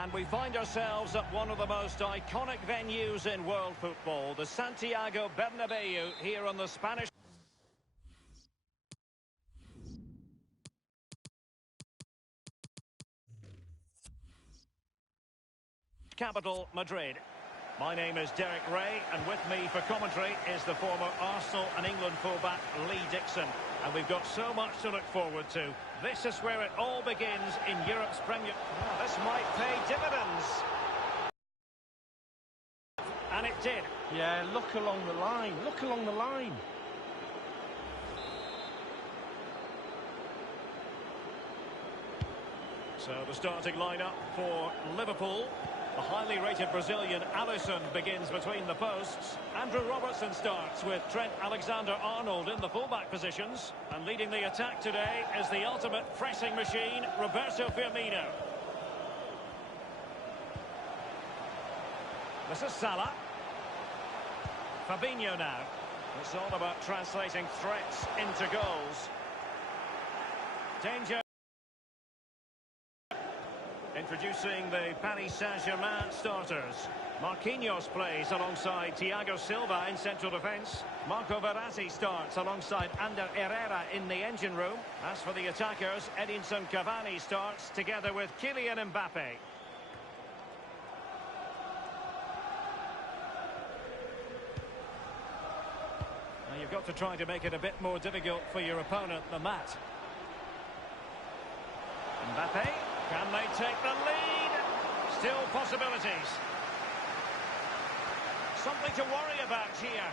And we find ourselves at one of the most iconic venues in world football, the Santiago Bernabeu, here on the Spanish capital, Madrid. My name is Derek Ray, and with me for commentary is the former Arsenal and England fullback Lee Dixon. And we've got so much to look forward to. This is where it all begins in Europe's Premier. Oh, this might pay dividends. And it did. Yeah, look along the line. Look along the line. So the starting lineup for Liverpool. The highly rated Brazilian Alisson begins between the posts. Andrew Robertson starts with Trent Alexander-Arnold in the fullback positions. And leading the attack today is the ultimate pressing machine, Roberto Firmino. This is Salah. Fabinho now. It's all about translating threats into goals. Danger. Introducing the Paris Saint-Germain starters. Marquinhos plays alongside Thiago Silva in central defence. Marco Verratti starts alongside Ander Herrera in the engine room. As for the attackers, Edinson Cavani starts together with Kylian Mbappe. Now you've got to try to make it a bit more difficult for your opponent than that. Mbappe. Can they take the lead? Still possibilities. Something to worry about here.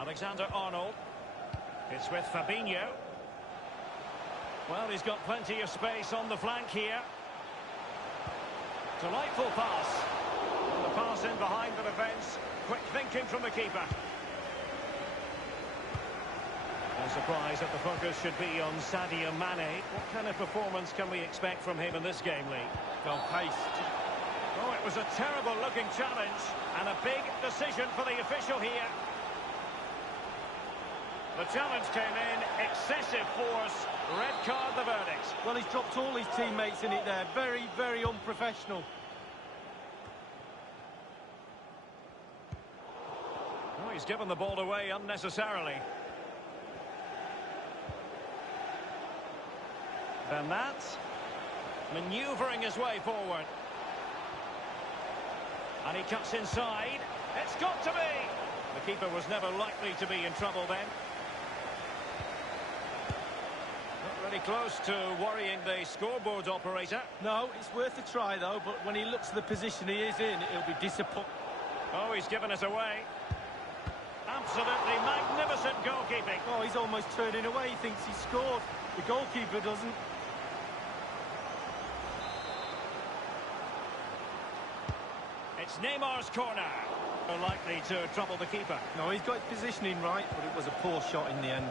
Alexander-Arnold. It's with Fabinho. Well, he's got plenty of space on the flank here. Delightful pass. And the pass in behind the defence. Quick thinking from the keeper. No surprise that the focus should be on Sadio Mane. What kind of performance can we expect from him in this game, Lee? Well paced. Oh, it was a terrible-looking challenge and a big decision for the official here. The challenge came in, excessive force, red card the verdict. Well, he's dropped all his teammates in it there. Very, very unprofessional. Oh, he's given the ball away unnecessarily. Bernat, manoeuvring his way forward. And he cuts inside. It's got to be! The keeper was never likely to be in trouble then. Not really close to worrying the scoreboard operator. No, it's worth a try though, but when he looks at the position he is in, he'll be disappointed. Oh, he's given us away. Absolutely magnificent goalkeeping. Oh, he's almost turning away. He thinks he scored. The goalkeeper doesn't. It's Neymar's corner. Likely to trouble the keeper. No, he's got his positioning right, but it was a poor shot in the end.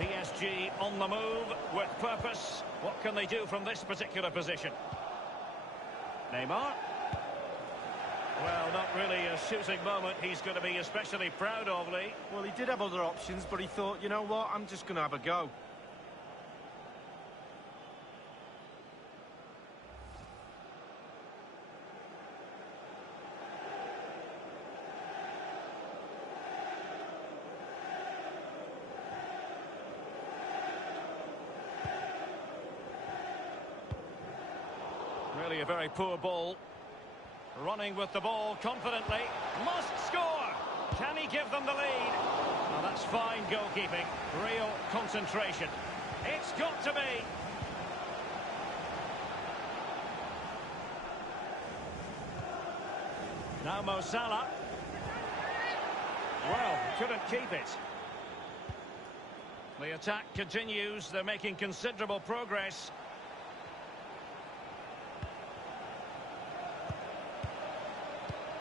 PSG on the move with purpose. What can they do from this particular position? Neymar. Well, not really a shooting moment he's going to be especially proud of, Lee. Well, he did have other options, but he thought, you know what, I'm just going to have a go. Really a very poor ball. Running with the ball confidently. Must score! Can he give them the lead? Well, that's fine goalkeeping. Real concentration. It's got to be. Now Mo Salah. Well, couldn't keep it. The attack continues. They're making considerable progress.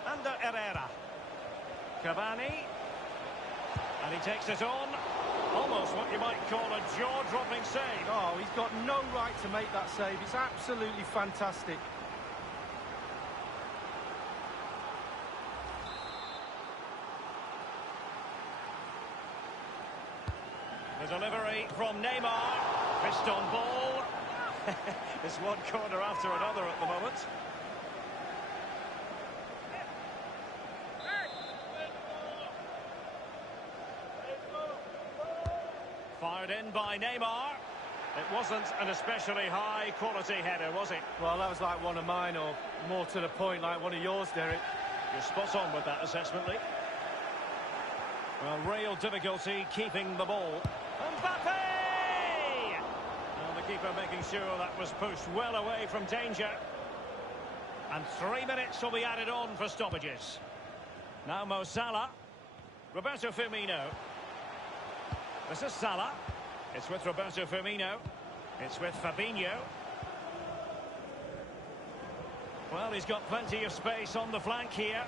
Ander Herrera. Cavani. And he takes it on. Almost what you might call a jaw-dropping save. Oh, he's got no right to make that save. It's absolutely fantastic. The delivery from Neymar. Fist on ball. It's one corner after another at the moment. Fired in by Neymar. It wasn't an especially high-quality header, was it? Well, that was like one of mine, or more to the point, like one of yours, Derek. You're spot on with that assessment, Lee. Well, real difficulty keeping the ball. Mbappe! Well, the keeper making sure that was pushed well away from danger. And 3 minutes will be added on for stoppages. Now Mo Salah. Roberto Firmino. This is Salah. It's with Roberto Firmino. It's with Fabinho. Well, he's got plenty of space on the flank here.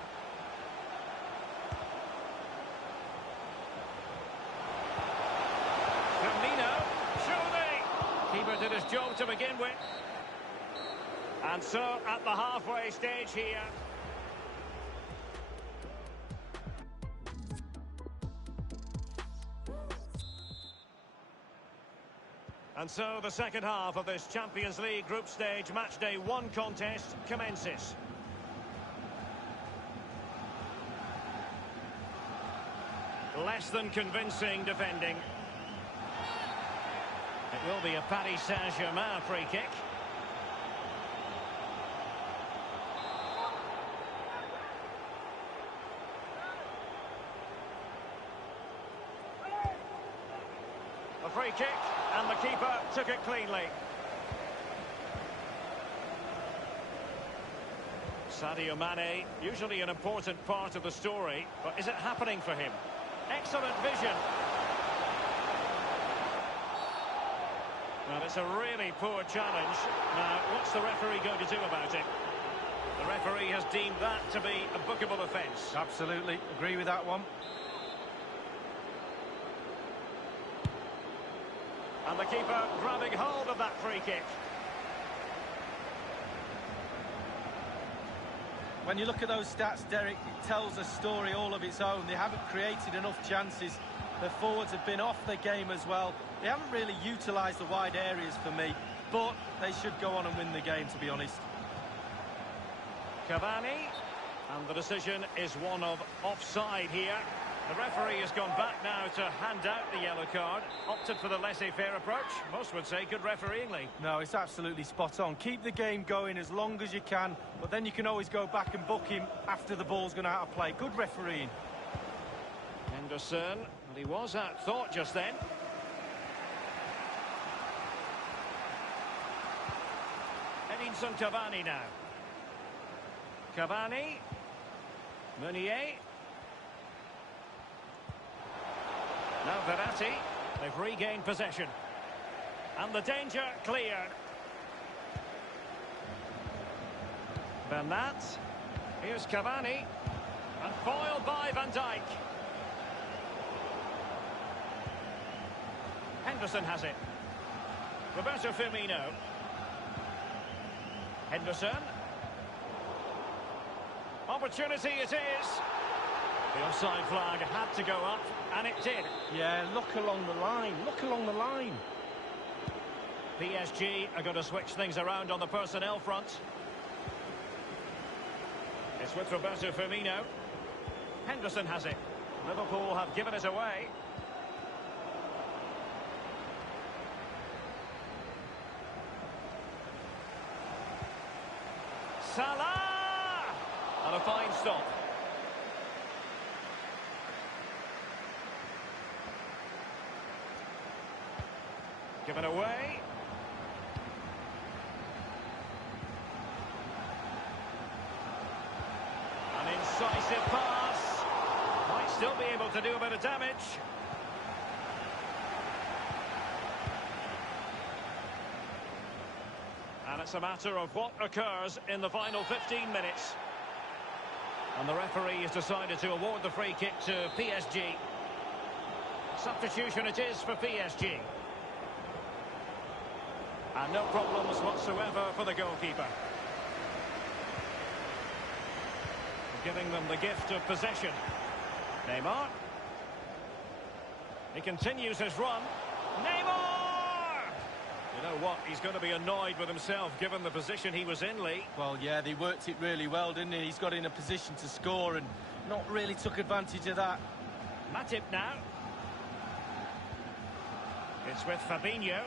Firmino. Surely. Keeper did his job to begin with. And so, at the halfway stage here. And so the second half of this Champions League group stage matchday 1 contest commences. Less than convincing defending. It will be a Paris Saint-Germain free kick. A free kick. And the keeper took it cleanly. Sadio Mane, usually an important part of the story, but is it happening for him? Excellent vision. Well, it's a really poor challenge. Now, what's the referee going to do about it? The referee has deemed that to be a bookable offence. Absolutely, agree with that one. And the keeper grabbing hold of that free kick. When you look at those stats, Derek, it tells a story all of its own. They haven't created enough chances. Their forwards have been off their game as well. They haven't really utilised the wide areas for me, but they should go on and win the game, to be honest. Cavani, and the decision is one of offside here. The referee has gone back now to hand out the yellow card. Opted for the laissez-faire approach. Most would say good refereeing, Lee. No, it's absolutely spot on. Keep the game going as long as you can, but then you can always go back and book him after the ball's gone out of play. Good refereeing. Henderson, and he was at thought just then. Edinson Cavani now. Cavani. Meunier. Now Verratti, they've regained possession. And the danger cleared. Bernat. Here's Cavani. And foiled by Van Dijk. Henderson has it. Roberto Firmino. Henderson. Opportunity it is. The offside flag had to go up, and it did. Yeah, look along the line. Look along the line. PSG are going to switch things around on the personnel front. It's with Roberto Firmino. Henderson has it. Liverpool have given it away. Salah! And a fine stop. Given away. An incisive pass. Might still be able to do a bit of damage. And it's a matter of what occurs in the final 15 minutes. And the referee has decided to award the free kick to PSG. Substitution it is for PSG. And no problems whatsoever for the goalkeeper. Giving them the gift of possession. Neymar. He continues his run. Neymar! You know what? He's going to be annoyed with himself, given the position he was in, Lee. Well, yeah, they worked it really well, didn't he? He's got in a position to score and not really took advantage of that. Matip now. It's with Fabinho.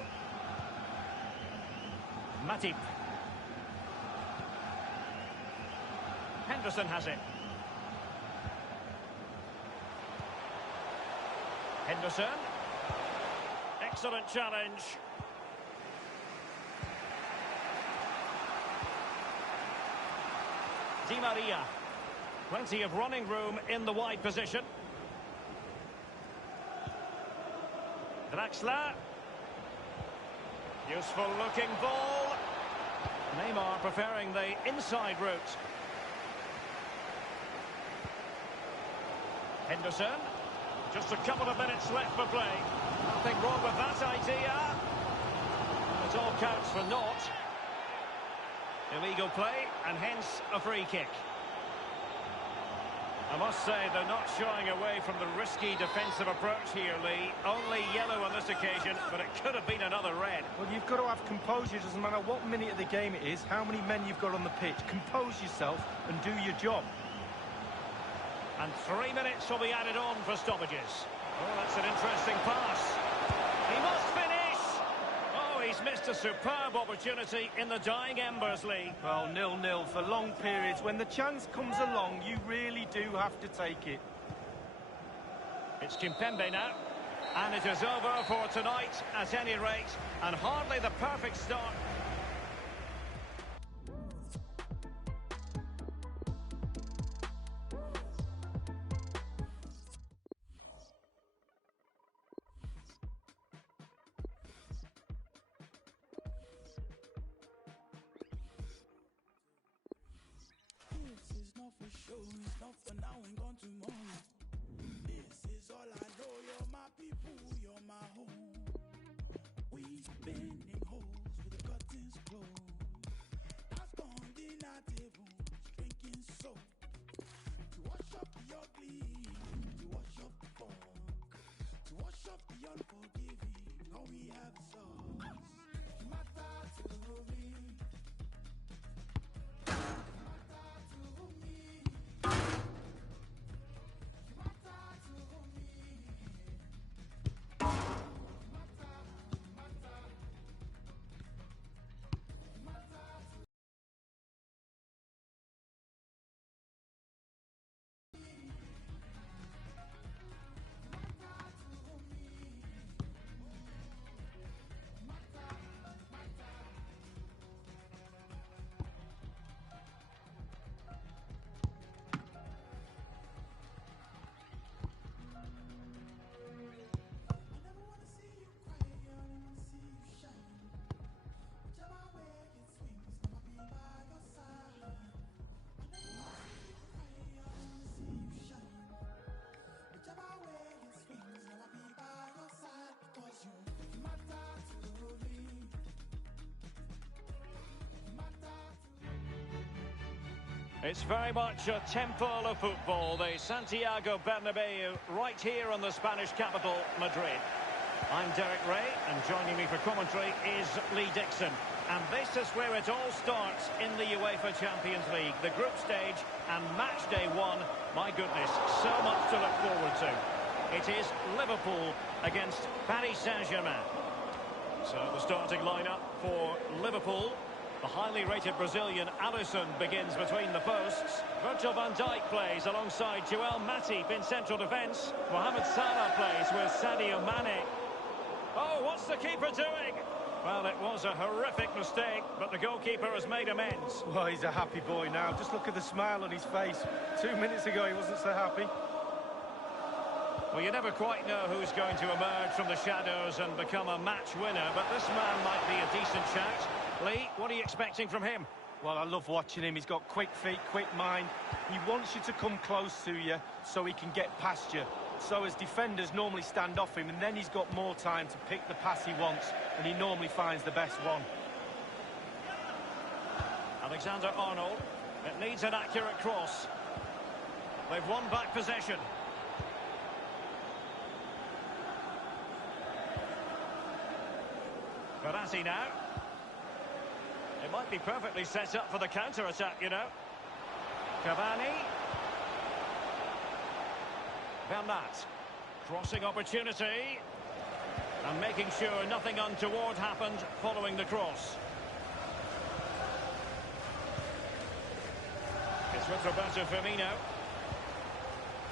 Matip. Henderson has it. Henderson. Excellent challenge. Di Maria. Plenty of running room in the wide position. Draxler. Useful looking ball. Neymar preferring the inside route. Henderson. Just a couple of minutes left for play. Nothing wrong with that idea. It all counts for naught. Illegal play, and hence a free kick. I must say, they're not shying away from the risky defensive approach here, Lee. Only yellow on this occasion, but it could have been another red. Well, you've got to have composure. Doesn't matter what minute of the game it is, how many men you've got on the pitch. Compose yourself and do your job. And 3 minutes will be added on for stoppages. Oh, that's an interesting pass. He must finish! Oh, he's missed a superb opportunity in the dying embers, Lee. Well, 0-0 for long periods. When the chance comes along, you really do have to take it. It's Kimpembe now. And it is over for tonight, at any rate. And hardly the perfect start. It's not for now and gone tomorrow. This is all I know. You're my people, you're my home. We've been in holes with the curtains closed. That's on dinner table, drinking soap. To wash up the ugly, to wash up the fog, to wash up the unforgiving. All we have is us. Matter to me. It's very much a temple of football, the Santiago Bernabeu, right here in the Spanish capital, Madrid. I'm Derek Ray, and joining me for commentary is Lee Dixon. And this is where it all starts in the UEFA Champions League. The group stage and match day one. My goodness, so much to look forward to. It is Liverpool against Paris Saint-Germain. So the starting lineup for Liverpool. The highly rated Brazilian Alisson begins between the posts. Virgil van Dijk plays alongside Joel Matip in central defence. Mohamed Salah plays with Sadio Mane. Oh, what's the keeper doing? Well, it was a horrific mistake, but the goalkeeper has made amends. Well, he's a happy boy now. Just look at the smile on his face. 2 minutes ago, he wasn't so happy. Well, you never quite know who's going to emerge from the shadows and become a match winner, but this man might be a decent shout. Lee, what are you expecting from him? Well, I love watching him. He's got quick feet, quick mind. He wants you to come close to you so he can get past you. So as defenders normally stand off him, and then he's got more time to pick the pass he wants, and he normally finds the best one. Alexander-Arnold. It needs an accurate cross. They've won back possession. Verratti now. It might be perfectly set up for the counter-attack, you know. Cavani. Bernat. Crossing opportunity. And making sure nothing untoward happened following the cross. It's with Roberto Firmino.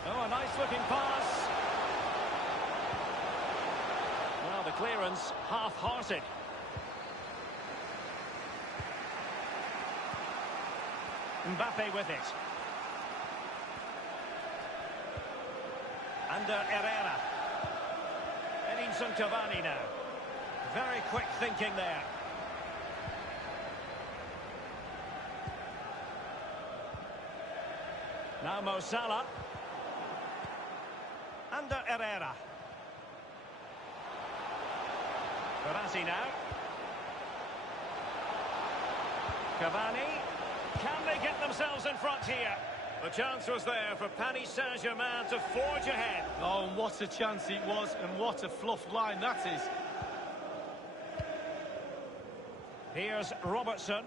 Oh, a nice-looking pass. Well, the clearance half-hearted. Mbappe with it. Under Herrera. Edinson Cavani now. Very quick thinking there. Now Mo Salah. Under Herrera. Verratti now. Cavani. Can they get themselves in front here? The chance was there for Paris Saint-Germain to forge ahead. Oh, and what a chance it was, and what a fluffed line that is. Here's Robertson.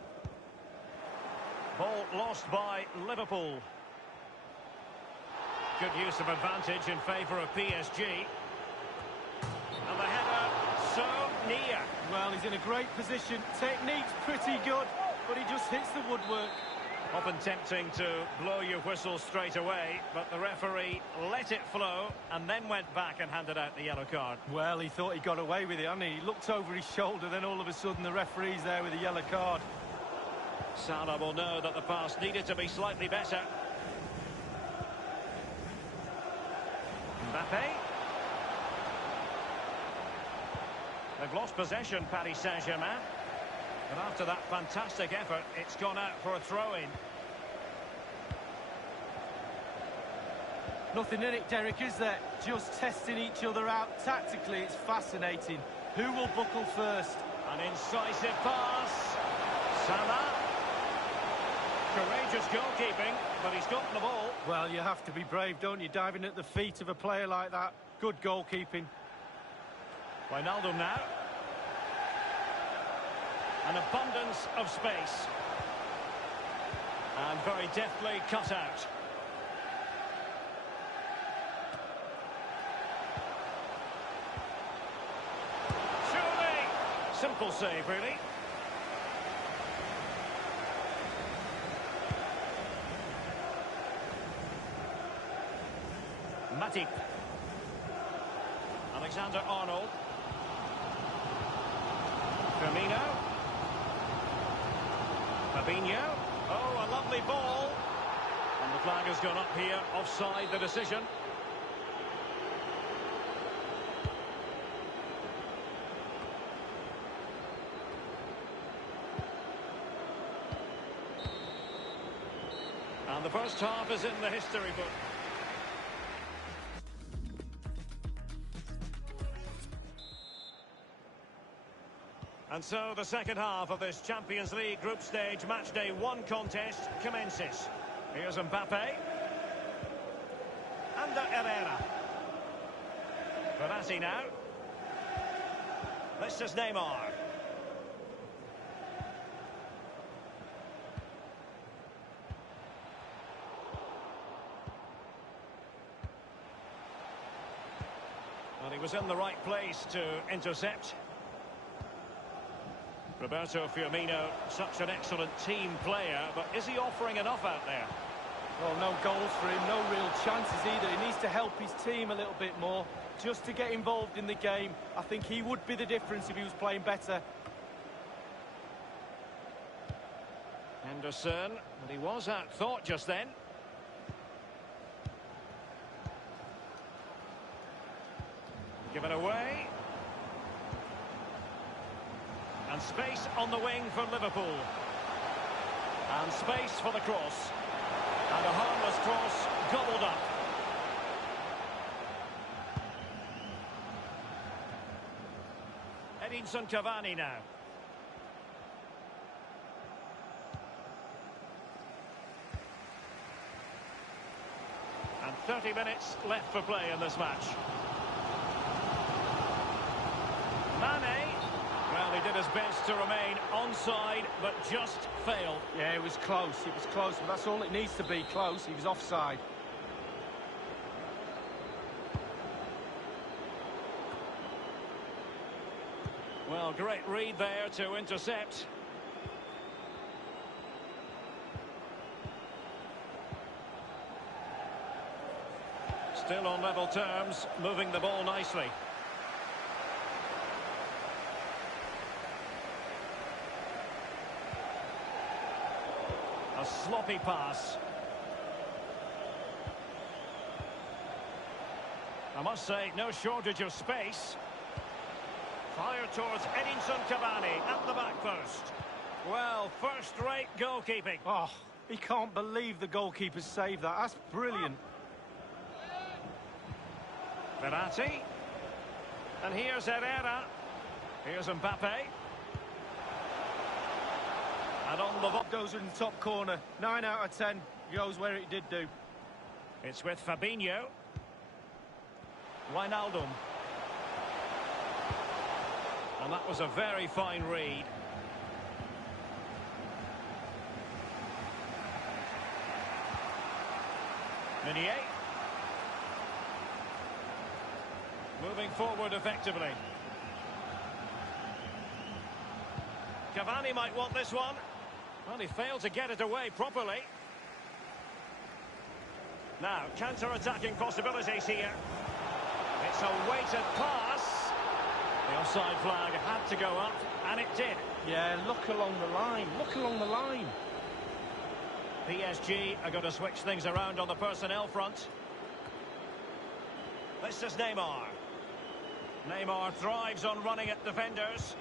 Ball lost by Liverpool. Good use of advantage in favour of PSG. And the header so near. Well, he's in a great position. Technique's pretty good, but he just hits the woodwork. Often tempting to blow your whistle straight away, but the referee let it flow and then went back and handed out the yellow card. Well, he thought he got away with it, hadn't he? He looked over his shoulder, then all of a sudden the referee's there with a yellow card. Salah will know that the pass needed to be slightly better. Mbappe. They've lost possession, Paris Saint-Germain. And after that fantastic effort, it's gone out for a throw-in. Nothing in it, Derek, is there? Just testing each other out. Tactically, it's fascinating. Who will buckle first? An incisive pass. Salah. Courageous goalkeeping, but he's gotten the ball. Well, you have to be brave, don't you? Diving at the feet of a player like that. Good goalkeeping. Wijnaldum now. An abundance of space. And very deftly cut out. Surely! Simple save, really. Matip. Alexander-Arnold. Firmino. Fabinho. Oh, a lovely ball. And the flag has gone up here. Offside the decision. And the first half is in the history book. And so the second half of this Champions League group stage matchday 1 contest commences. Here's Mbappe. Under Herrera. Verratti now. This is Neymar. Well, he was in the right place to intercept. Roberto Firmino, such an excellent team player, but is he offering enough out there? Well, no goals for him, no real chances either. He needs to help his team a little bit more, just to get involved in the game. I think he would be the difference if he was playing better. Henderson, but he was outthought just then. Given away. And space on the wing for Liverpool. And space for the cross. And a harmless cross gobbled up. Edinson Cavani now. And 30 minutes left for play in this match. Mane. Well, he did his best to remain onside, but just failed. Yeah, it was close, but that's all it needs to be, close. He was offside. Well, great read there to intercept. Still on level terms, moving the ball nicely. A sloppy pass. I must say, no shortage of space. Fire towards Edinson Cavani at the back post. Well, first-rate goalkeeping. Oh, he can't believe the goalkeeper saved that. That's brilliant. Verratti. And here's Herrera. Here's Mbappe. And on the ball. Goes in the top corner. 9 out of 10. Goes where it did do. It's with Fabinho. Wijnaldum. And that was a very fine read. Meunier. Moving forward effectively. Cavani might want this one. Well, he failed to get it away properly. Now, counter-attacking possibilities here. It's a weighted pass. The offside flag had to go up, and it did. Yeah, look along the line. Look along the line. PSG are going to switch things around on the personnel front. This is Neymar. Neymar thrives on running at defenders.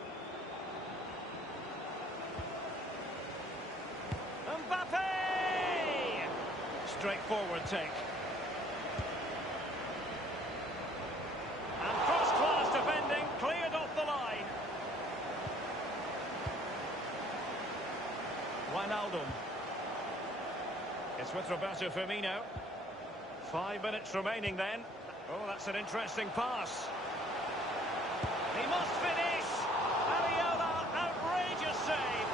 Mbappe! Straightforward take. And first-class defending, cleared off the line. Wijnaldum. It's with Roberto Firmino. 5 minutes remaining then. Oh, that's an interesting pass. He must finish. Ariola, outrageous save.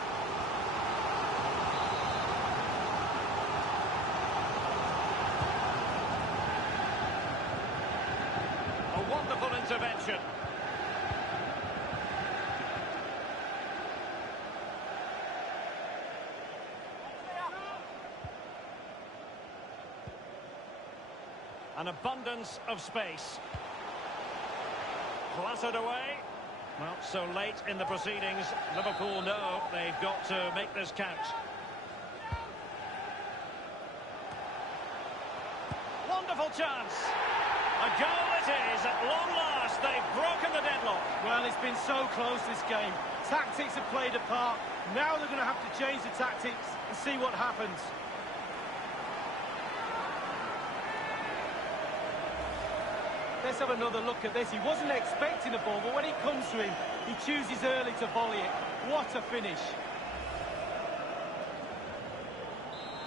A wonderful intervention. An abundance of space. Clattered away. Well, so late in the proceedings, Liverpool know they've got to make this count. Wonderful chance. A goal it is at long last. They've broken the deadlock. Well, it's been so close this game. Tactics have played a part. Now they're going to have to change the tactics and see what happens. Let's have another look at this. He wasn't expecting the ball, but when it comes to him, he chooses early to volley it. What a finish.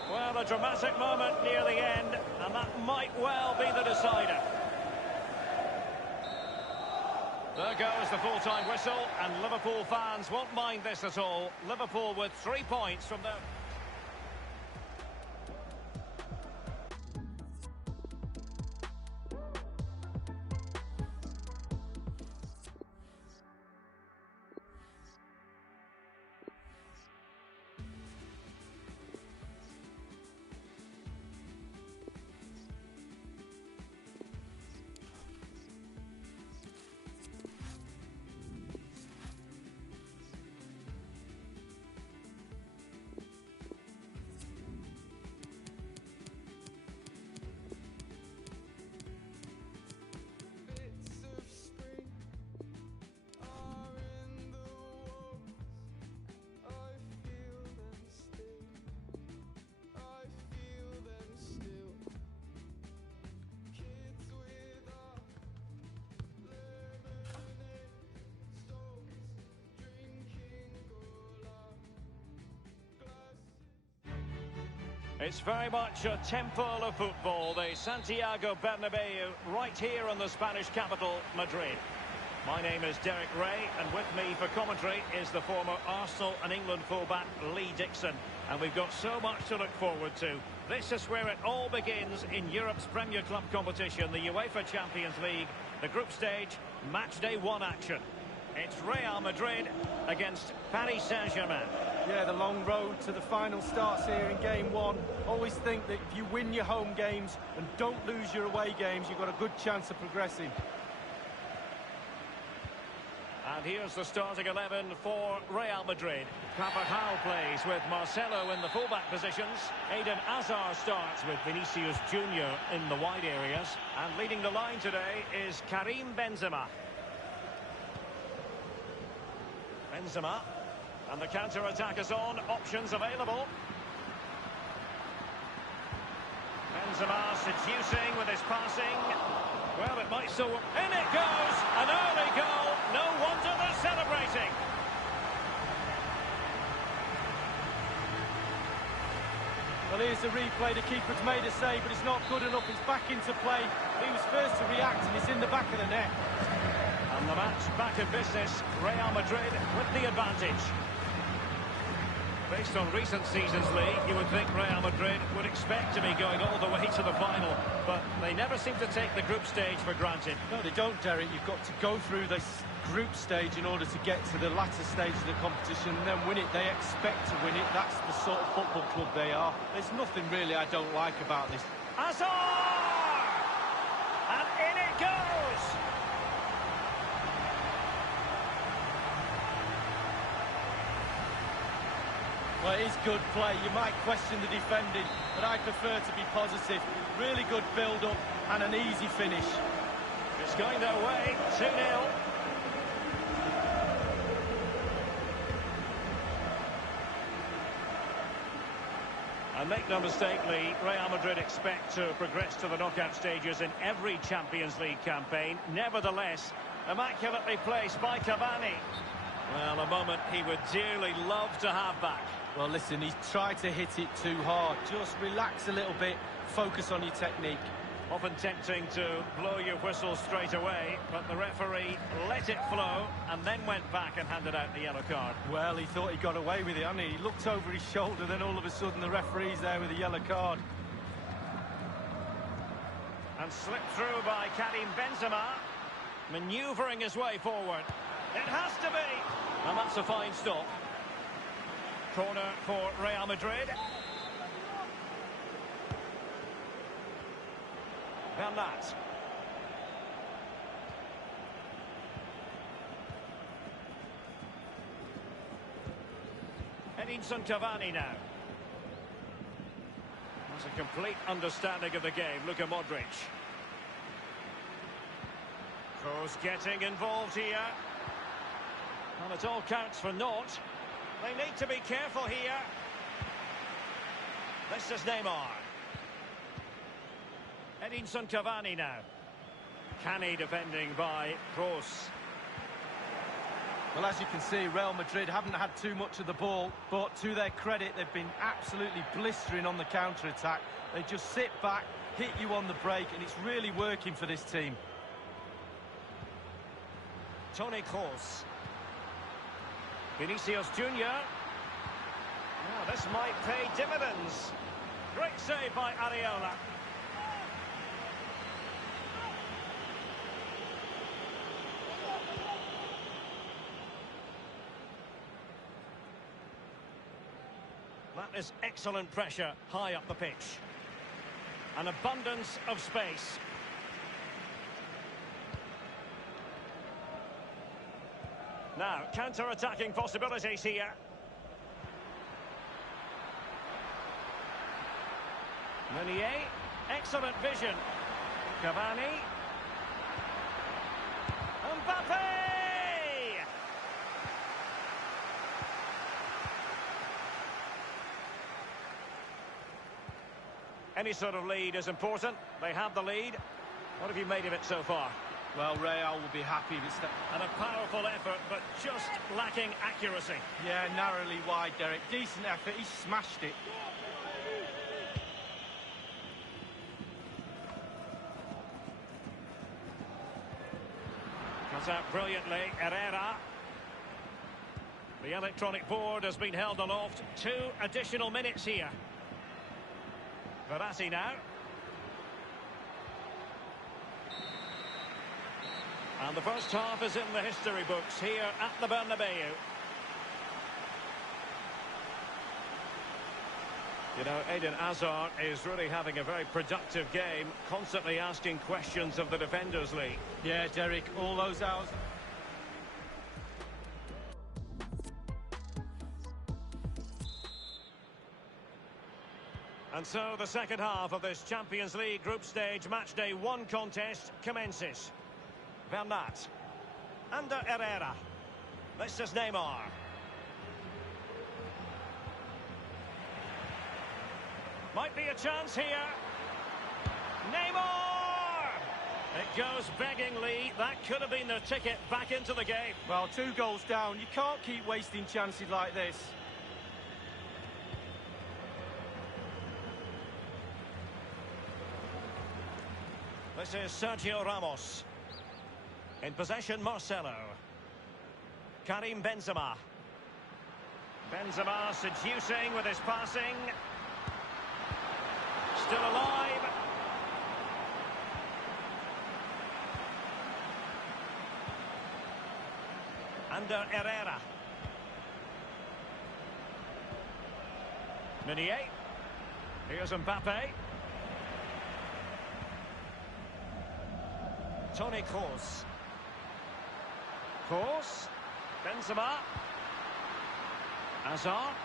Well, a dramatic moment near the end, and that might well be the decider. There goes the full-time whistle, and Liverpool fans won't mind this at all. Liverpool with 3 points from their... It's very much a temple of football, the Santiago Bernabeu, right here in the Spanish capital, Madrid. My name is Derek Ray, and with me for commentary is the former Arsenal and England fullback Lee Dixon. And we've got so much to look forward to. This is where it all begins in Europe's Premier Club competition, the UEFA Champions League, the group stage, match day 1 action. It's Real Madrid against Paris Saint-Germain. Yeah, the long road to the final starts here in game 1. Always think that if you win your home games and don't lose your away games, you've got a good chance of progressing. And here's the starting 11 for Real Madrid. Carvajal plays with Marcelo in the fullback positions. Eden Hazard starts with Vinicius Junior in the wide areas. And leading the line today is Karim Benzema. Benzema. And the counter-attack is on. Options available. Benzema seducing with his passing. Well, it might still... In it goes! An early goal! No wonder they're celebrating! Well, here's the replay. The keeper's made a save, but it's not good enough. It's back into play. He was first to react, and it's in the back of the net. And the match back in business. Real Madrid with the advantage. Based on recent seasons, Lee, you would think Real Madrid would expect to be going all the way to the final, but they never seem to take the group stage for granted. No, they don't, Derek. You've got to go through this group stage in order to get to the latter stage of the competition and then win it. They expect to win it. That's the sort of football club they are. There's nothing really I don't like about this. Hazard! And in it goes! Well, it is good play. You might question the defending, but I prefer to be positive. Really good build-up and an easy finish. It's going their way, 2-0. And make no mistake, Lee, Real Madrid expect to progress to the knockout stages in every Champions League campaign. Nevertheless, immaculately placed by Cavani. Well, a moment he would dearly love to have back. Well, listen, he's tried to hit it too hard. Just relax a little bit, focus on your technique. Often tempting to blow your whistle straight away, but the referee let it flow and then went back and handed out the yellow card. Well, he thought he got away with it, hadn't he? He looked over his shoulder, then all of a sudden the referee's there with a yellow card. And slipped through by Karim Benzema, manoeuvring his way forward. It has to be! And that's a fine stop. Corner for Real Madrid. Bernat. Edinson Cavani now. That's a complete understanding of the game. Luka Modric. Kroos getting involved here. And it all counts for naught. They need to be careful here. This is Neymar. Edinson Cavani now. Canny defending by Kroos. Well, as you can see, Real Madrid haven't had too much of the ball, but to their credit, they've been absolutely blistering on the counter-attack. They just sit back, hit you on the break, and it's really working for this team. Toni Kroos. Vinicius Junior. Now, this might pay dividends. Great save by Areola. That is excellent pressure high up the pitch. An abundance of space. Now, counter-attacking possibilities here. Meunier, excellent vision. Cavani. Mbappe! Any sort of lead is important. They have the lead. What have you made of it so far? Well, Real will be happy with that. And a powerful effort, but just lacking accuracy. Yeah, narrowly wide, Derek. Decent effort. He smashed it. Cuts out brilliantly, Herrera. The electronic board has been held aloft. 2 additional minutes here. Verratti now. And the first half is in the history books here at the Bernabeu. You know, Eden Hazard is really having a very productive game, constantly asking questions of the defenders, Lee. Yeah, Derek, all those hours. And so the second half of this Champions League group stage matchday 1 contest commences. Bernat. Under Herrera. This is Neymar. Might be a chance here. Neymar! It goes beggingly. That could have been the ticket back into the game. Well, 2 goals down. You can't keep wasting chances like this. This is Sergio Ramos. In possession, Marcelo. Karim Benzema. Benzema seducing with his passing. Still alive. Under Herrera. Meunier. Here's Mbappe. Toni Kroos. Kroos. Benzema. Hazard.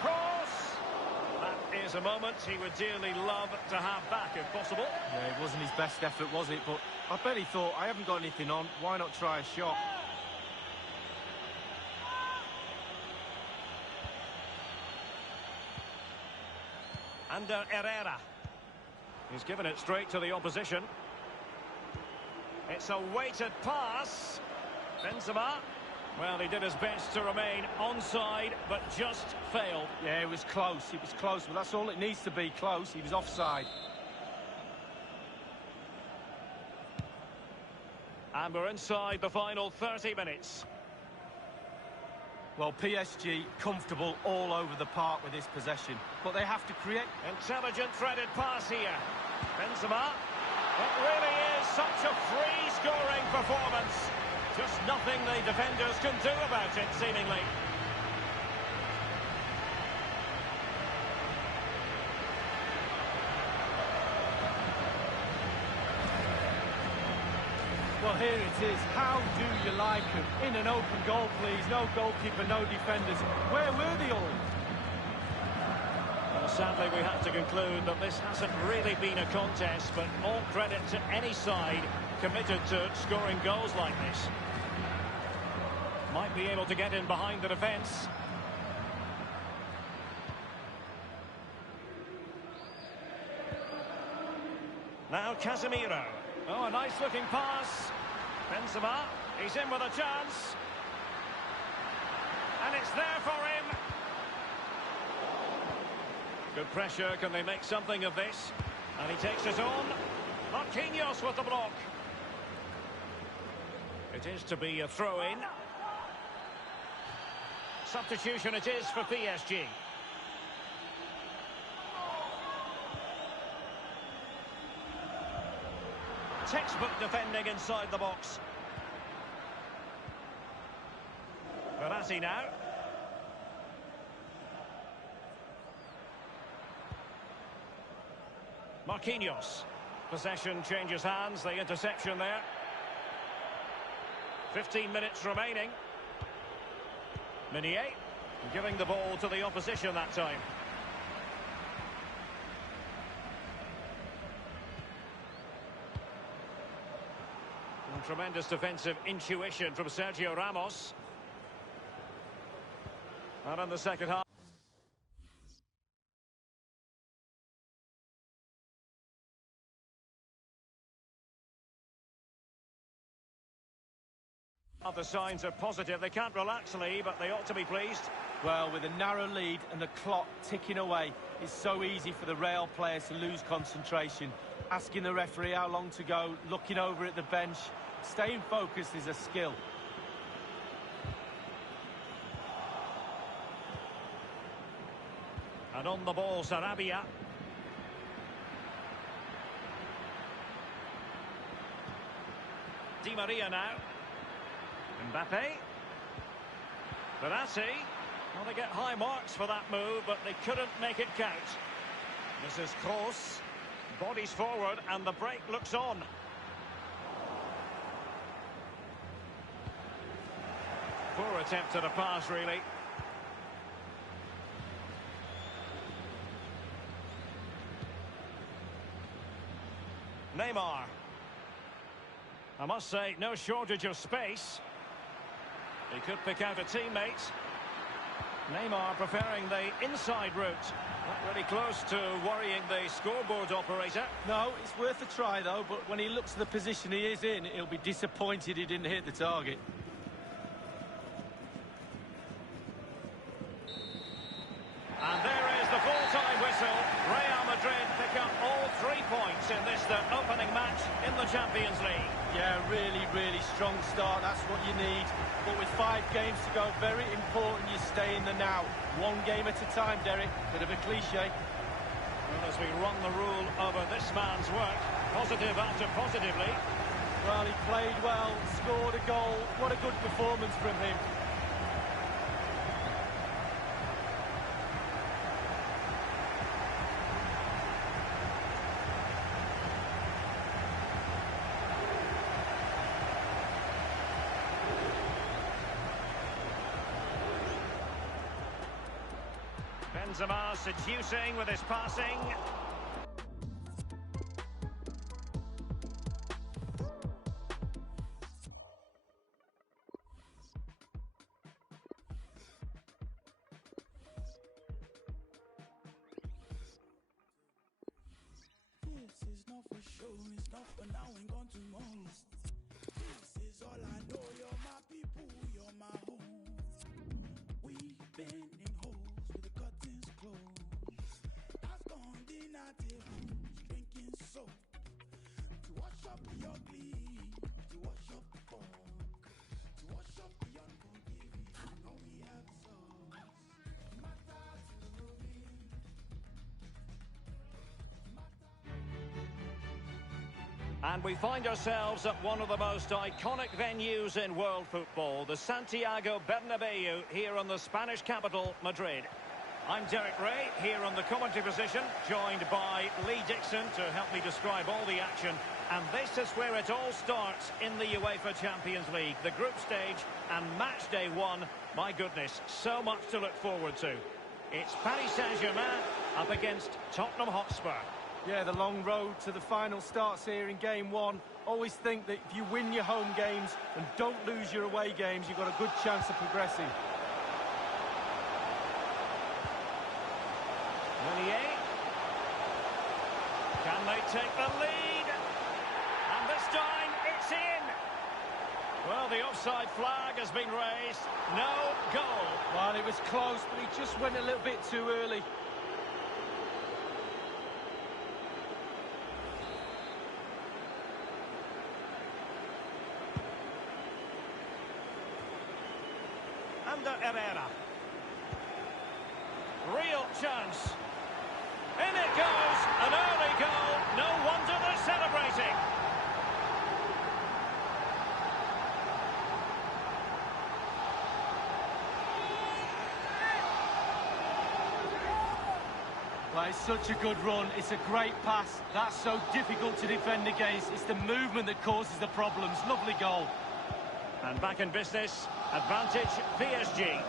Kroos. That is a moment he would dearly love to have back if possible. Yeah, it wasn't his best effort, was it? But I bet he thought, I haven't got anything on, why not try a shot? Under Herrera. He's given it straight to the opposition. It's a weighted pass. Benzema. Well, he did his best to remain onside, but just failed. Yeah, it was close. It was close, but that's all it needs to be, close. He was offside. And we're inside the final 30 minutes. Well, PSG comfortable all over the park with this possession, but they have to create. Intelligent threaded pass here. Benzema. It really is such a free-scoring performance. Just nothing the defenders can do about it, seemingly. Well, here it is. How do you like him? In an open goal, please. No goalkeeper, no defenders. Where were they all? Well, sadly, we have to conclude that this hasn't really been a contest, but all credit to any side committed to scoring goals like this. Might be able to get in behind the defence. Now Casemiro. Oh, a nice-looking pass. Benzema. He's in with a chance. And it's there for him. Good pressure. Can they make something of this? And he takes it on. Marquinhos with the block. It is to be a throw-in. Substitution it is for PSG. Textbook defending inside the box. Verratti now. Marquinhos. Possession changes hands, the interception there. 15 minutes remaining. Meunier giving the ball to the opposition that time. And tremendous defensive intuition from Sergio Ramos. And in the second half. The signs are positive. They can't relax, Lee, but they ought to be pleased. Well, with a narrow lead and the clock ticking away, it's so easy for the Real players to lose concentration. Asking the referee how long to go, looking over at the bench. Staying focused is a skill. And on the ball, Sarabia. Di Maria now. Mbappe. Verratti. Well, they get high marks for that move, but they couldn't make it count. This is Kroos. Bodies forward, and the break looks on. Poor attempt at a pass, really. Neymar. I must say, no shortage of space. He could pick out a teammate. Neymar preferring the inside route. Not really close to worrying the scoreboard operator. No, it's worth a try, though, but when he looks at the position he is in, he'll be disappointed he didn't hit the target. And there is the full-time whistle. Real Madrid pick up all 3 points in this, their opening match in the Champions League. Yeah, really, really strong start. That's what you need. But with 5 games to go, very important you stay in the now. One game at a time, Derek. Bit of a cliche. Well, as we run the rule over this man's work, positive after positively. Well, he played well, scored a goal. What a good performance from him. Benzema seducing with his passing. This is not for show, it's not for now and gone tomorrow. This is all I know, you're my people, you're my home. We've been in holes with the curtains closed. I've gone dinner tables, drinking soap. To wash up the ugly, to wash up the fog, to wash up the unforgiving. Now we have sauce. Matter to me. And we find ourselves at one of the most iconic venues in world football, the Santiago Bernabeu, here in the Spanish capital, Madrid. I'm Derek Ray, here on the commentary position, joined by Lee Dixon to help me describe all the action. And this is where it all starts in the UEFA Champions League, the group stage and match day 1. My goodness, so much to look forward to. It's Paris Saint-Germain up against Tottenham Hotspur. Yeah, the long road to the final starts here in game 1. Always think that if you win your home games and don't lose your away games, you've got a good chance of progressing. Meunier. Can they take the lead? And this time, it's in. Well, the offside flag has been raised. No goal. Well, it was close, but he just went a little bit too early. Herrera. Real chance. In it goes. An early goal. No wonder they're celebrating. Well, it's such a good run. It's a great pass. That's so difficult to defend against. It's the movement that causes the problems. Lovely goal. And back in business. Advantage PSG.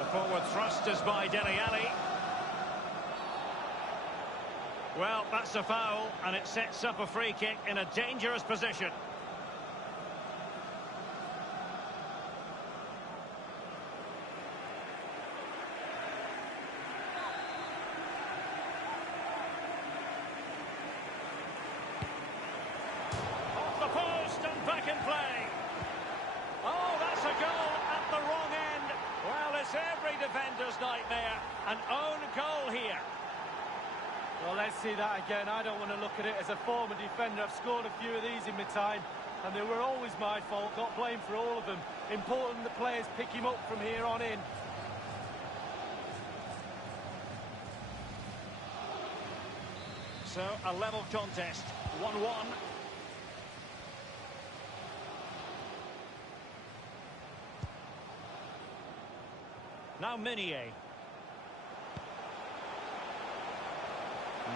The forward thrust is by Dele Alli. Well, that's a foul, and it sets up a free kick in a dangerous position. Every defender's worst nightmare. An own goal here. Well, let's see that again. I don't want to look at it as a former defender. I've scored a few of these in my time, and they were always my fault. Got blamed for all of them. Important the players pick him up from here on in. So, a level contest, 1-1. Now Meunier.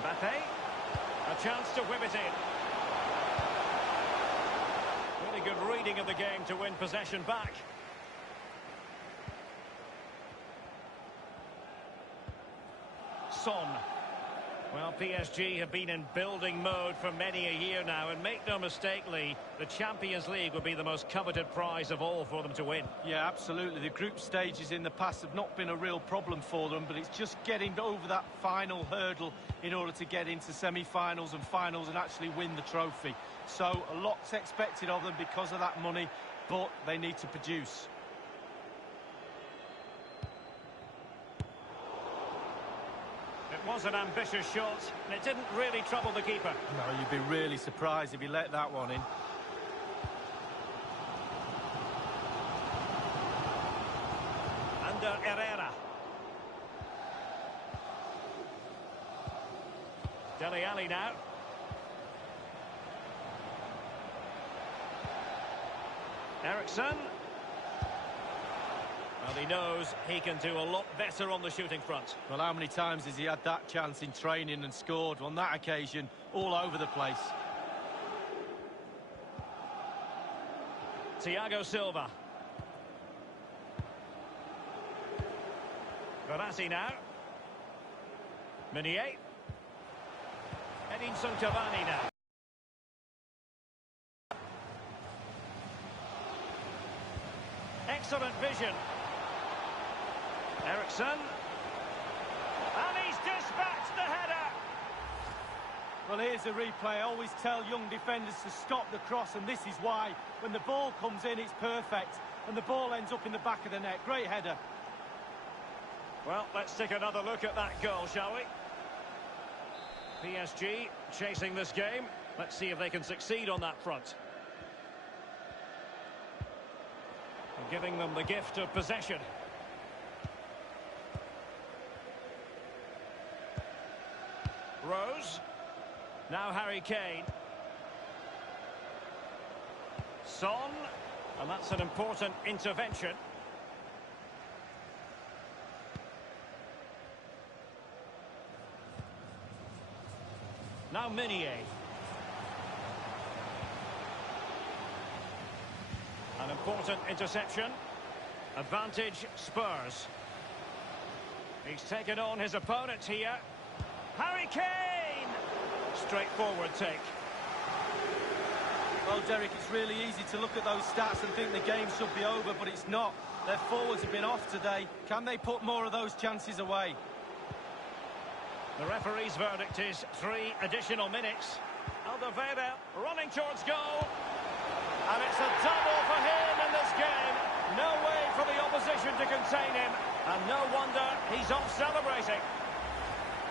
Mbappe. A chance to whip it in. Really good reading of the game to win possession back. Son. Well, PSG have been in building mode for many a year now, and make no mistake, Lee, the Champions League will be the most coveted prize of all for them to win. Yeah, absolutely. The group stages in the past have not been a real problem for them, but it's just getting over that final hurdle in order to get into semi-finals and finals and actually win the trophy. So, a lot's expected of them because of that money, but they need to produce. It was an ambitious shot, and it didn't really trouble the keeper. No, you'd be really surprised if he let that one in. Under Herrera. Dele Alli now. Ericsson. Well, he knows he can do a lot better on the shooting front. Well, how many times has he had that chance in training and scored? On that occasion, all over the place. Thiago Silva. Verratti now. Meunier. Edinson Cavani now. Excellent vision. Ericsson. And he's dispatched the header. Well, here's the replay. I always tell young defenders to stop the cross, and this is why. When the ball comes in, it's perfect, and the ball ends up in the back of the net. Great header. Well, let's take another look at that goal, shall we? PSG chasing this game. Let's see if they can succeed on that front. Giving them the gift of possession. Rose. Now Harry Kane. Son. And that's an important intervention. Now Meunier. An important interception. Advantage Spurs. He's taken on his opponent here. Harry Kane! Straightforward take. Well, Derek, it's really easy to look at those stats and think the game should be over, but it's not. Their forwards have been off today. Can they put more of those chances away? The referee's verdict is 3 additional minutes. Alderweireld running towards goal. And it's a double for him in this game. No way for the opposition to contain him. And no wonder he's off celebrating.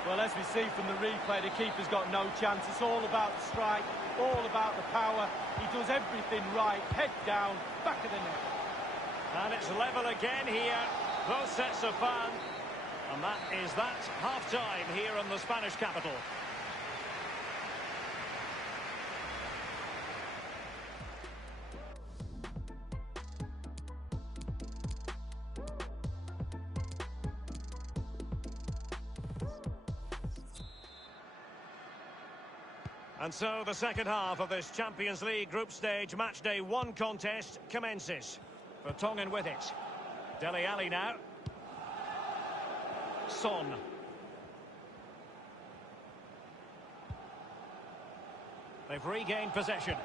Well, as we see from the replay, the keeper's got no chance. It's all about the strike, all about the power. He does everything right. Head down, back of the net. And it's level again here. Both sets of fun. And that is that half-time here in the Spanish capital. And so the second half of this Champions League group stage matchday 1 contest commences. Vertonghen with it. Dele Alli now. Son. They've regained possession.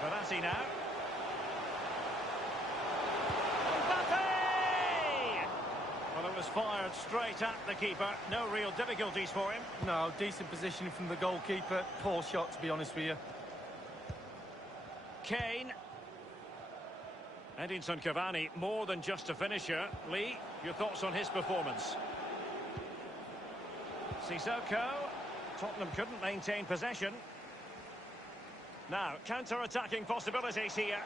Verratti now. Well, it was fired straight at the keeper. No real difficulties for him. No, decent positioning from the goalkeeper. Poor shot, to be honest with you. Kane. Edinson Cavani, more than just a finisher. Lee, your thoughts on his performance? Sissoko. Tottenham couldn't maintain possession. Now, counter-attacking possibilities here.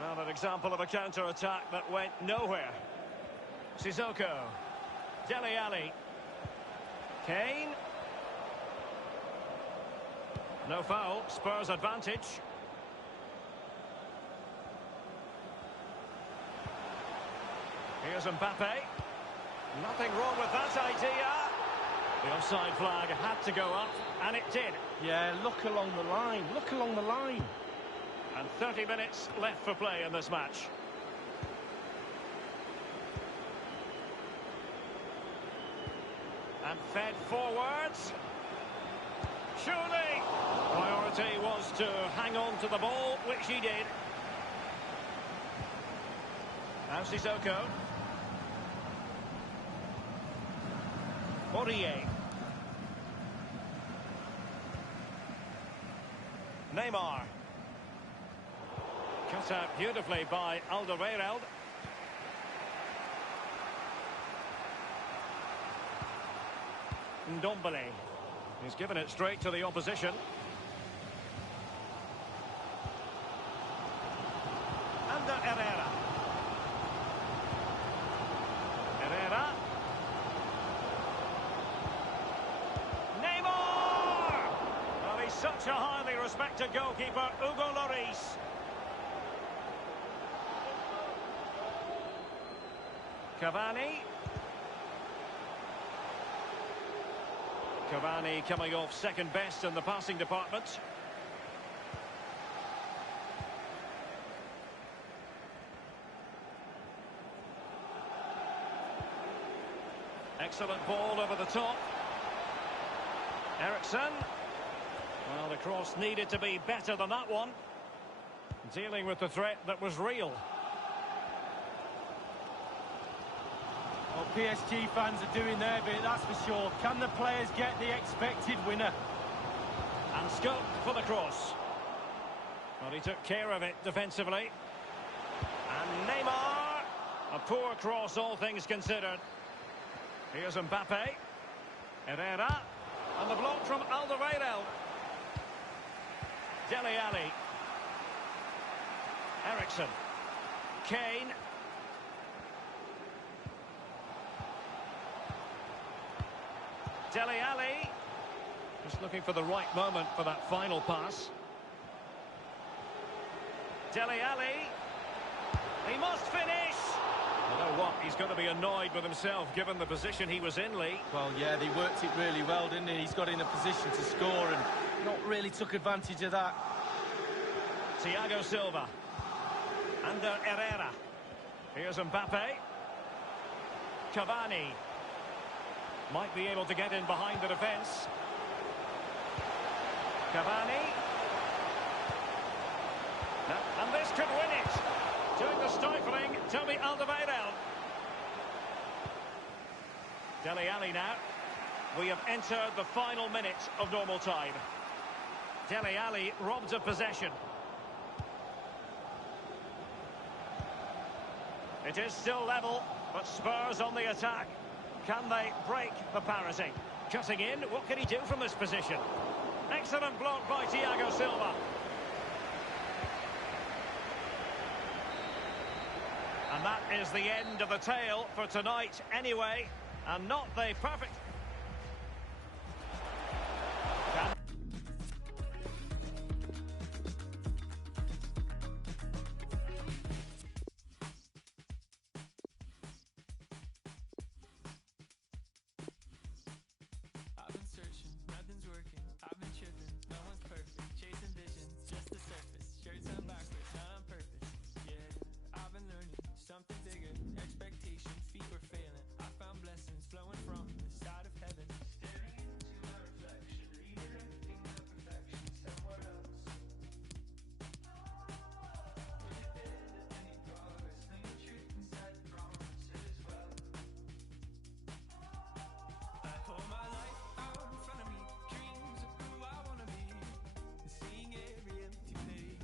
Well, an example of a counter-attack that went nowhere. Sissoko. Dele Alli. Kane. No foul. Spurs advantage. Here's Mbappe. Nothing wrong with that idea. The offside flag had to go up, and it did. Yeah, look along the line. Look along the line. And 30 minutes left for play in this match. And fed forwards. Surely. Priority was to hang on to the ball, which he did. Now Sissoko. Aurier. Neymar. Cut out beautifully by Alderweireld. Ndombele. He's given it straight to the opposition. Under Herrera. Herrera. Neymar! Well, he's such a highly respected goalkeeper, Hugo Lloris. Cavani. Cavani coming off second best in the passing department. Excellent ball over the top. Eriksen. Well, the cross needed to be better than that one. Dealing with the threat that was real. Well, PSG fans are doing their bit, that's for sure. Can the players get the expected winner? And scope for the cross. Well, he took care of it defensively. And Neymar. A poor cross, all things considered. Here's Mbappe. Herrera. And the block from Alderweireld. Dele Alli. Eriksen. Kane. Dele Alli. Just looking for the right moment for that final pass. Dele Alli. He must finish. You know what? He's going to be annoyed with himself given the position he was in, Lee. Well, yeah, they worked it really well, didn't he? He's got in a position to score and not really took advantage of that. Thiago Silva. Under Herrera. Here's Mbappe. Cavani. Might be able to get in behind the defence. Cavani. And this could win it. Doing the stifling, Toby Alderweireld. Dele Alli now. We have entered the final minute of normal time. Dele Alli robbed of possession. It is still level, but Spurs on the attack. Can they break the parity? Cutting in, what can he do from this position? Excellent block by Thiago Silva. And that is the end of the tale for tonight anyway, and not the perfect... I've been searching, nothing's working. I've been tripping, no one's perfect. Chasing visions, just the surface. Shirts on backwards, not on purpose. Yeah, I've been learning something bigger. Expectations, feet were failing. I found blessings flowing from the side of heaven. Staring into my reflection, redirecting my perfection somewhere else. Would it end at any progress? Know the truth inside the promise as well. I hold my life out in front of me, dreams of who I wanna be, and seeing every empty page.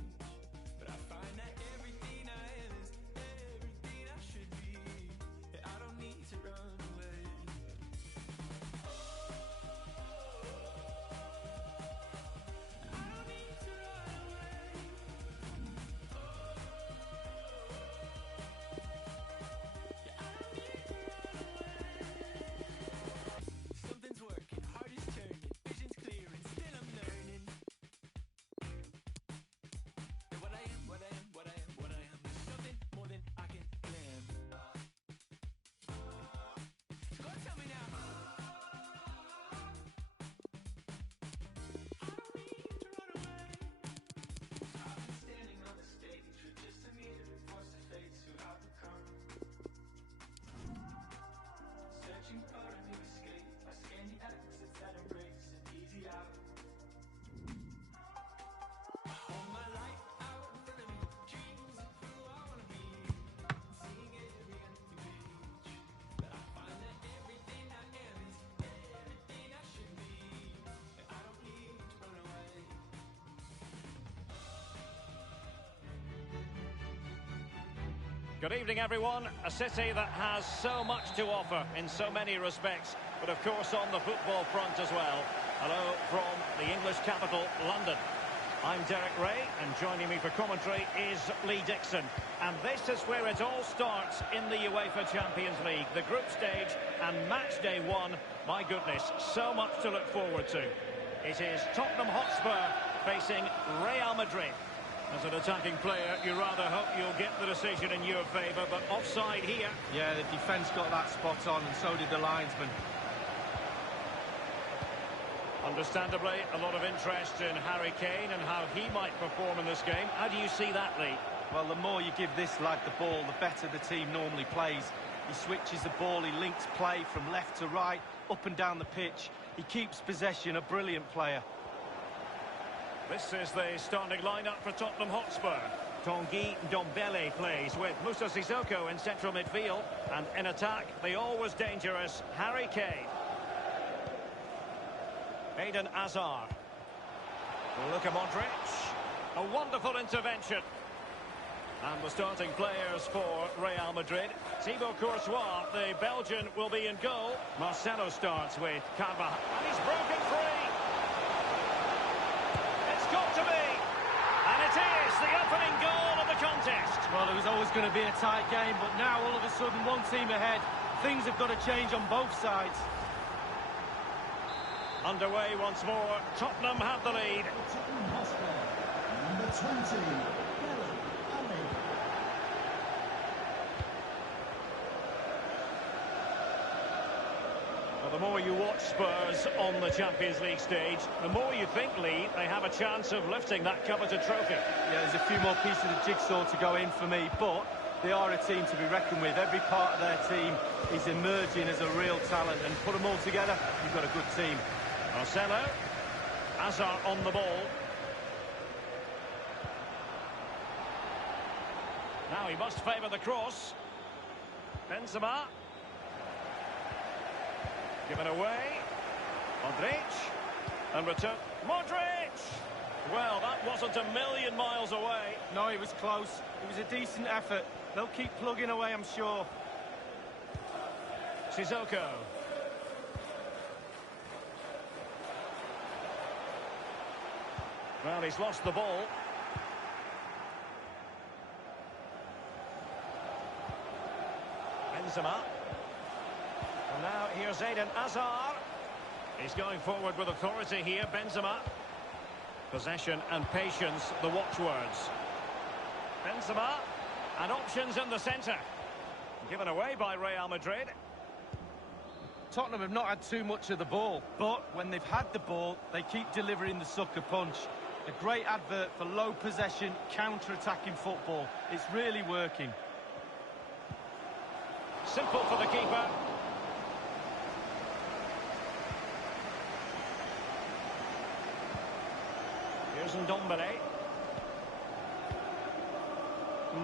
Good evening, everyone. A city that has so much to offer in so many respects, but of course on the football front as well. Hello from the English capital, London. I'm Derek Ray, and joining me for commentary is Lee Dixon. And this is where it all starts in the UEFA Champions League, the group stage and match day one. My goodness, so much to look forward to. It is Tottenham Hotspur facing Real Madrid. As an attacking player, you rather hope you'll get the decision in your favour, but offside here. Yeah, the defence got that spot on, and so did the linesman. Understandably, a lot of interest in Harry Kane and how he might perform in this game. How do you see that, Lee? Well, the more you give this lad the ball, the better the team normally plays. He switches the ball, he links play from left to right, up and down the pitch. He keeps possession, a brilliant player. This is the starting lineup for Tottenham Hotspur. Tanguy Ndombele plays with Moussa Sissoko in central midfield. And in attack, the always dangerous Harry Kane. Eden Hazard. Luka Modric. A wonderful intervention. And the starting players for Real Madrid. Thibaut Courtois, the Belgian, will be in goal. Marcelo starts with Carvajal. And he's broken free. It's got to be. And it is the opening goal of the contest. Well, it was always going to be a tight game, but now all of a sudden one team ahead. Things have got to change on both sides. Underway once more. Tottenham have the lead. Tottenham Hotspur, number 20, Ali. Well, the more you watch Spurs on the Champions League stage, the more you think, Lee, they have a chance of lifting that coveted trophy. Yeah, there's a few more pieces of the jigsaw to go in for me, but they are a team to be reckoned with. Every part of their team is emerging as a real talent, and put them all together, you've got a good team. Marcelo. Hazard on the ball. Now he must favour the cross. Benzema. Given away. Modric. And return. Modric! Well, that wasn't a million miles away. No, it was close. It was a decent effort. They'll keep plugging away, I'm sure. Sissoko. Well, he's lost the ball. Benzema. And now here's Eden Hazard. He's going forward with authority here, Benzema. Possession and patience, the watchwords. Benzema. And options in the centre. Given away by Real Madrid. Tottenham have not had too much of the ball, but when they've had the ball, they keep delivering the sucker punch. A great advert for low possession, counter-attacking football. It's really working. Simple for the keeper. Here's Ndombele.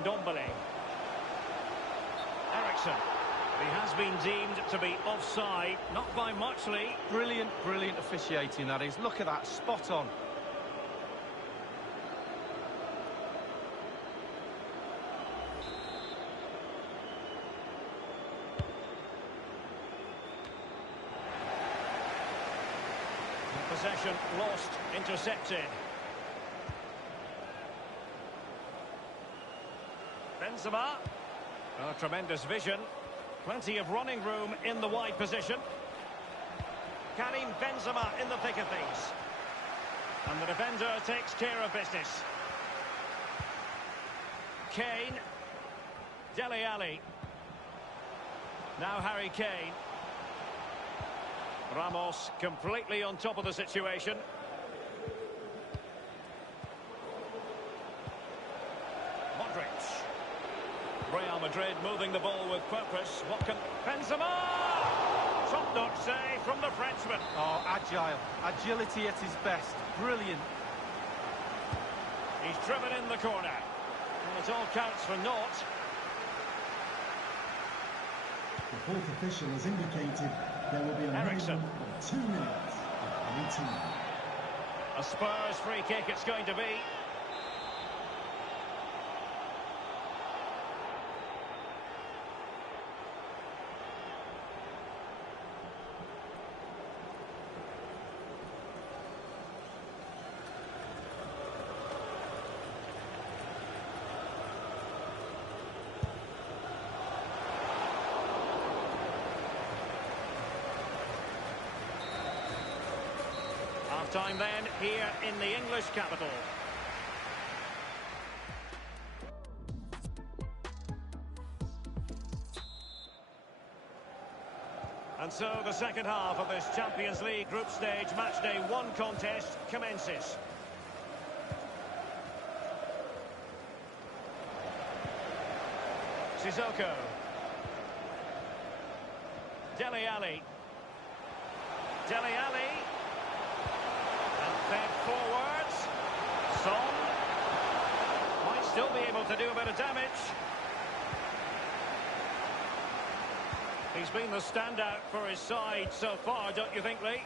Ndombele. Eriksson. He has been deemed to be offside, not by much, Lee. Brilliant, brilliant officiating, that is. Look at that, spot on. Possession lost, intercepted. Benzema. Oh, tremendous vision. Plenty of running room in the wide position. Karim Benzema in the thick of things. And the defender takes care of business. Kane. Dele Alli. Now Harry Kane. Ramos completely on top of the situation. Modric. Real Madrid moving the ball with purpose. What can... Benzema! Top-notch save from the Frenchman. Oh, agile. Agility at his best. Brilliant. He's driven in the corner. And it all counts for naught. The fourth official has indicated there will be a Eriksson. minimum of 2 minutes of any team. A Spurs free kick it's going to be. Half-time then, here in the English capital. And so the second half of this Champions League group stage matchday 1 contest commences. Sissoko. Dele Alli. Dele Alli. And fed forwards. Son. Might still be able to do a bit of damage. He's been the standout for his side so far, don't you think, Lee?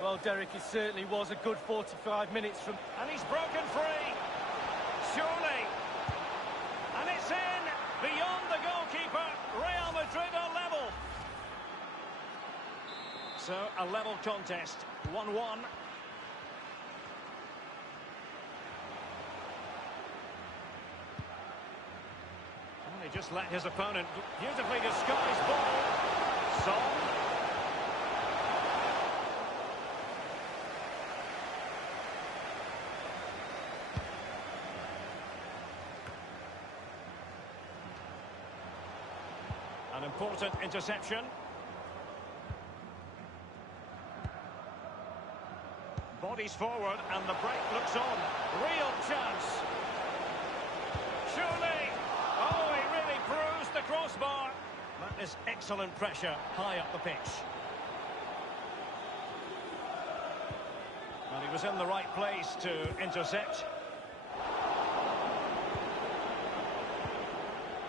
Well, Derek, it certainly was a good 45 minutes from... And he's broken free. Surely. And it's in. Beyond the goalkeeper. Real Madrid are level. So, a level contest. 1-1. He just let his opponent beautifully disguised ball. Son. An important interception. Bodies forward and the break looks on. Real chance. Surely. Oh, he really bruised the crossbar. That is excellent pressure high up the pitch. And he was in the right place to intercept.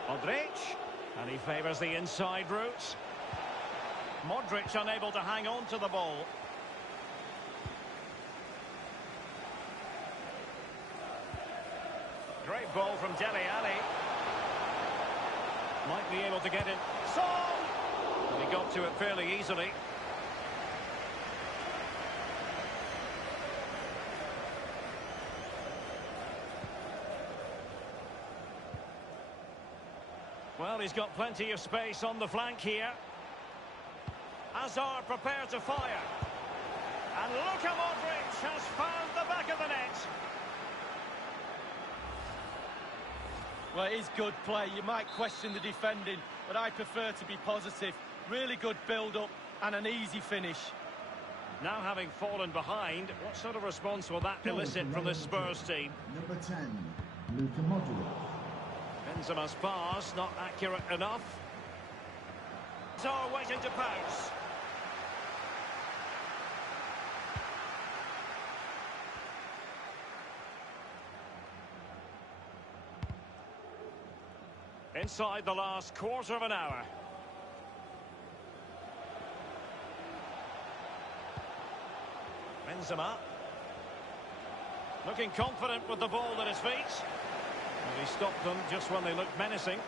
Modric. And he favours the inside route. Modric unable to hang on to the ball. Great ball from Dele Alli. Might be able to get it. Son! And he got to it fairly easily. Well, he's got plenty of space on the flank here. Hazard prepared to fire. And Luka Modric has found the back of the net. Well, it is good play. You might question the defending, but I prefer to be positive. Really good build-up and an easy finish. Now having fallen behind, what sort of response will that elicit from this Spurs team? Number 10, Luka Modric. Benzema's pass, not accurate enough. So waiting to pounce. Inside the last quarter of an hour. Benzema. Looking confident with the ball at his feet. And he stopped them just when they looked menacing.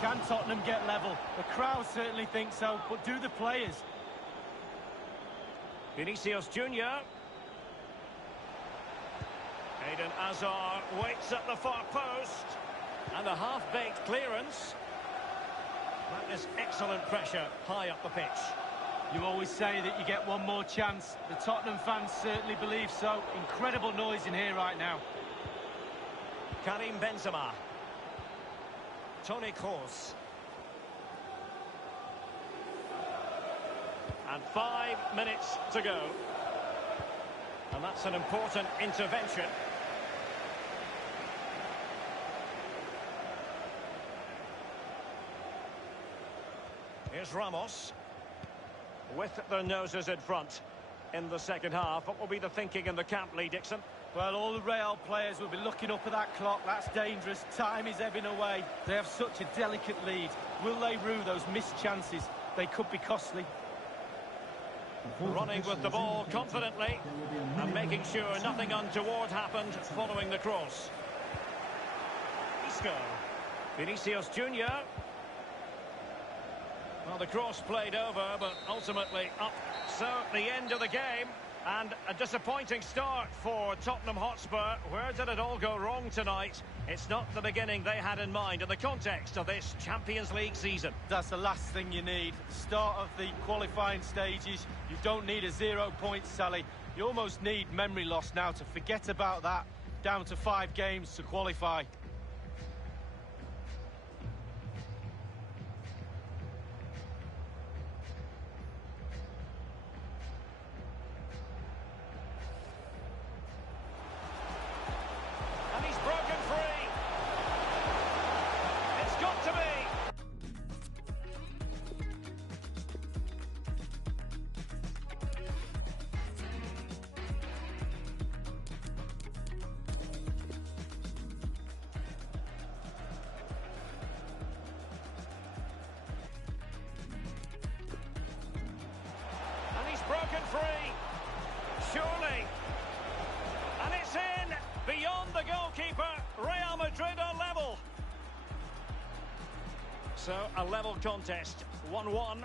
Can Tottenham get level? The crowd certainly think so, but do the players? Vinicius Junior. Eden Hazard waits at the far post. And a half-baked clearance. That is excellent pressure high up the pitch. You always say that you get one more chance. The Tottenham fans certainly believe so. Incredible noise in here right now. Karim Benzema. Toni Kroos. And 5 minutes to go. And that's an important intervention. Here's Ramos. With their noses in front in the second half. What will be the thinking in the camp, Lee Dixon? Well, all the Real players will be looking up at that clock. That's dangerous. Time is ebbing away. They have such a delicate lead. Will they rue those missed chances? They could be costly. Running with the ball confidently and making sure nothing untoward happened following the cross. Isco. Vinicius Junior. Well, the cross played over, but ultimately up. So, the end of the game. And a disappointing start for Tottenham Hotspur. Where did it all go wrong tonight? It's not the beginning they had in mind in the context of this Champions League season. That's the last thing you need. Start of the qualifying stages. You don't need a 0 point tally. You almost need memory loss now to forget about that. Down to 5 games to qualify. And he's broken free. It's got to be. And he's broken free. Surely. And it's in. Beyond the goalkeeper. Real Madrid are level. So, a level contest. 1-1.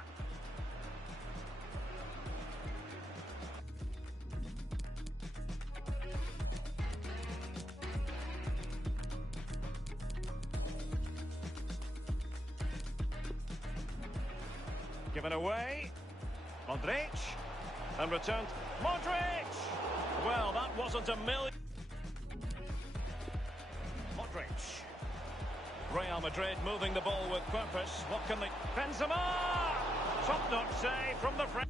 Given away. Modric. And returned. Modric! Well, that wasn't a million. Modric. Real Madrid moving the ball with purpose. What can they... Benzema! Top-notch save from the French.